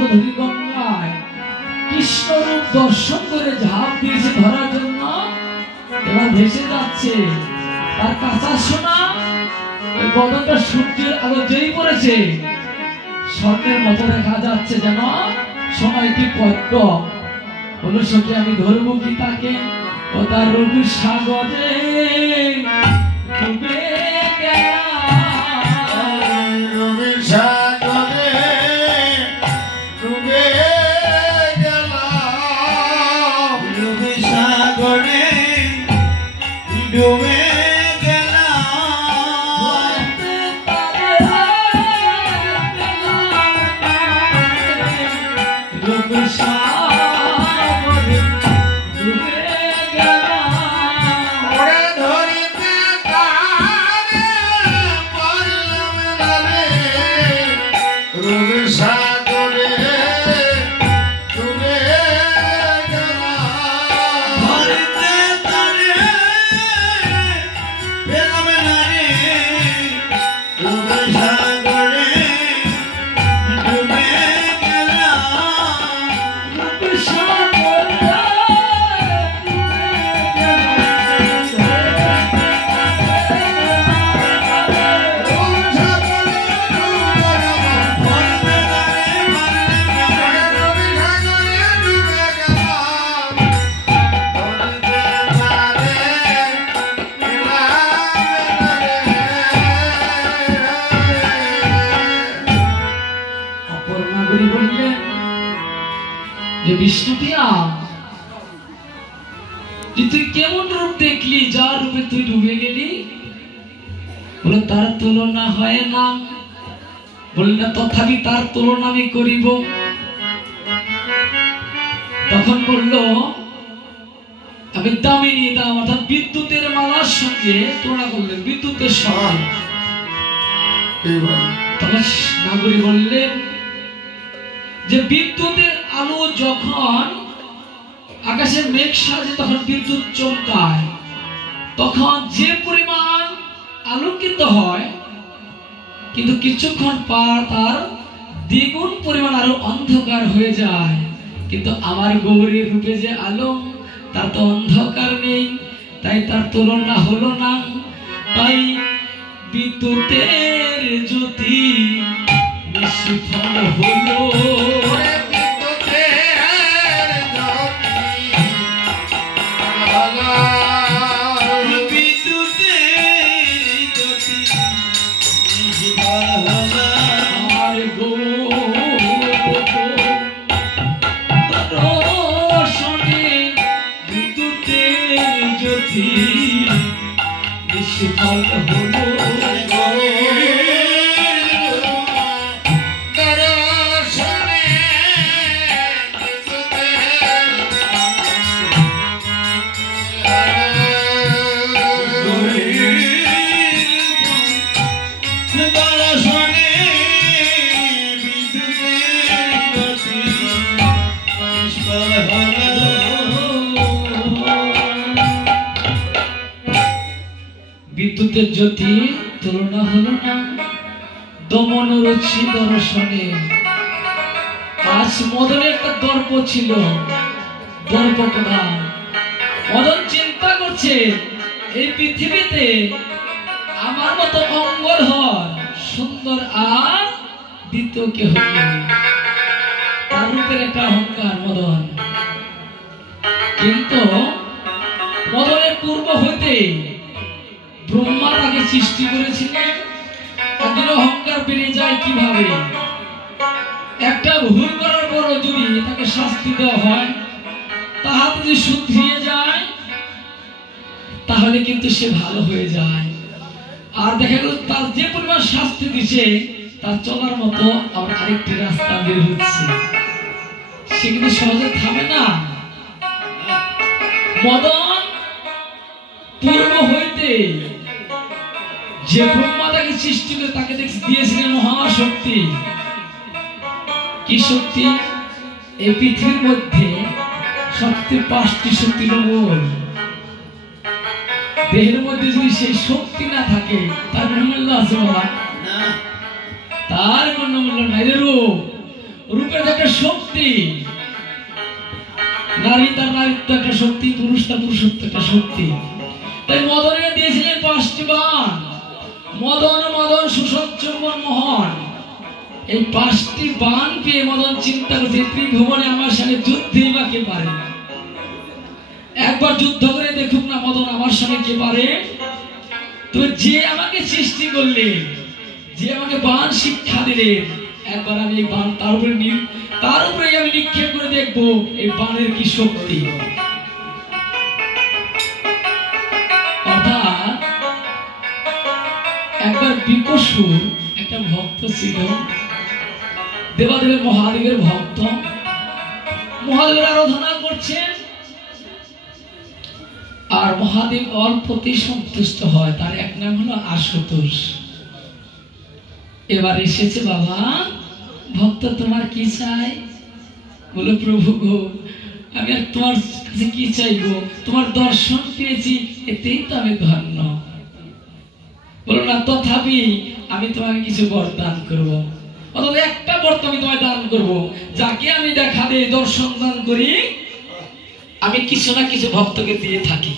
সুরধুরী গঙ্গায় কৃষ্ণ রূপ দর্শন করে ঝাঁপ দিয়েছে ধরার জন্য, এবার ভেসে যাচ্ছে। তার কাঁচা সোনা ওই বদনটা সূর্যের আলো যেই পড়েছে স্বর্ণের মতো দেখা যাচ্ছে, যেন সোনার একটি পদ্ম। বলো সখী আমি ধরবো কি তাকে, ও তার রূপ সাগরে ডুবে গেলাম, রূপ সাগরে ডুবে গেলাম, রূপ সাগরে ডুবে বিষ্ণুপ্রিয়া, তুই কেমন রূপ দেখলি, যার রূপে তুই ডুবে গেলি? বলে তার তুলনা হয় না। বললি না তথাপি তার তুলনা আমি করিব। তখন বলল আমি দামিনী দাম, অর্থাৎ বিদ্যুতের মালার সঙ্গে তুলনা করলেন, বিদ্যুতের সঙ্গে। তখন নাগরী বললেন যে বিদ্যুতের আলো যখন আকাশে মেঘ সাজে তখন বিদ্যুৎ চমকায়, তখন যে পরিমাণ আলোকিত হয়, কিন্তু কিছুক্ষণ পর তার দ্বিগুণ পরিমাণ আরো অন্ধকার হয়ে যায়। কিন্তু আমার গৌরীর রূপে যে আলো, তার তো অন্ধকার নেই, তাই তার তুলনা হলো না। তাই বিদ্যুতের জ্যোতি নিষ্ফল হলো। বিদ্যুতের জ্যোতি তুলনা হলো না দমন রুচি দর্শনে। আজ মদনের একটা দর্প ছিল, দর্প কথা মদন চিন্তা করছে এই পৃথিবীতে আমার মতো অঙ্গল হর সুন্দর আর দ্বিতীয় কেহ নেই। তার রূপের একটা অহংকার মদন। কিন্তু মদনের পূর্ব হইতে ব্রহ্মা তাকে সৃষ্টি করেছিলেন। তাদের অহংকার বেড়ে যায় কিভাবে? একটা ভুল করার পর যদি তাকে শাস্তি দেওয়া হয়, তাহা যদি শুধরিয়ে যায় তাহলে কিন্তু সে ভালো হয়ে যায়। আর দেখা গেল তার যে পরিমাণ শাস্তি দিচ্ছে তার চলার মতো আবার আরেকটি রাস্তা বের হচ্ছে, সে কিন্তু সহজে থামে না। মদন পূর্ব হইতে যে ব্রহ্মা তাকে সৃষ্টি করে তাকে দিয়েছিলেন মহাশক্তি। কি শক্তি? এই পৃথিবীর মধ্যে শক্তি 5টি শক্তির মূল। দেহের মধ্যে যদি সেই শক্তি না থাকে তার কোনো মূল্য আছে বলা? তার কোনো মূল্য নাই রে। রূপের একটা শক্তি, নারী তার নারীত্ব একটা শক্তি, পুরুষ তার পুরুষত্ব একটা শক্তি। তাই মদনের দিয়েছিলেন 5টি বাণ। মদন মদন সুসজ্জম্বন মোহন, এই 5টি বাণ পেয়ে মদন চিন্তা করছে ত্রিভুবনে আমার সঙ্গে যুদ্ধেই বা কে পারে। একবার যুদ্ধ করে দেখুক না মদন আমার সঙ্গে কে পারে। তো যে আমাকে সৃষ্টি করলেন, যে আমাকে বাণ শিক্ষা দিলেন, একবার আমি এই বাণ তার উপরে আমি নিক্ষেপ করে দেখবো এই বাণের কি শক্তি। অর্থাৎ একবার বিকসুর একটা ভক্ত ছিল, দেবাদেবের মহাদেবের ভক্ত, মহাদেবের আরাধনা করছেন আর মহাদেব অল্পতেই সন্তুষ্ট হয়। তার এক নাম হলো আশুতোষ। এবার এসেছে, বাবা ভক্ত তোমার কি চাই? বলে প্রভু গো, আমি আর তোমার কাছে কি চাইবো, তোমার দর্শন পেয়েছি এতেই তো আমি ধন্য। বলো না তথাপি আমি তোমাকে কিছু বরদান করবো, অথবা একটা বর আমি তোমায় দান করবো, যাকে আমি দেখা দেই দর্শন দান করি, আমি কিছু না কিছু ভক্তকে দিয়ে থাকি।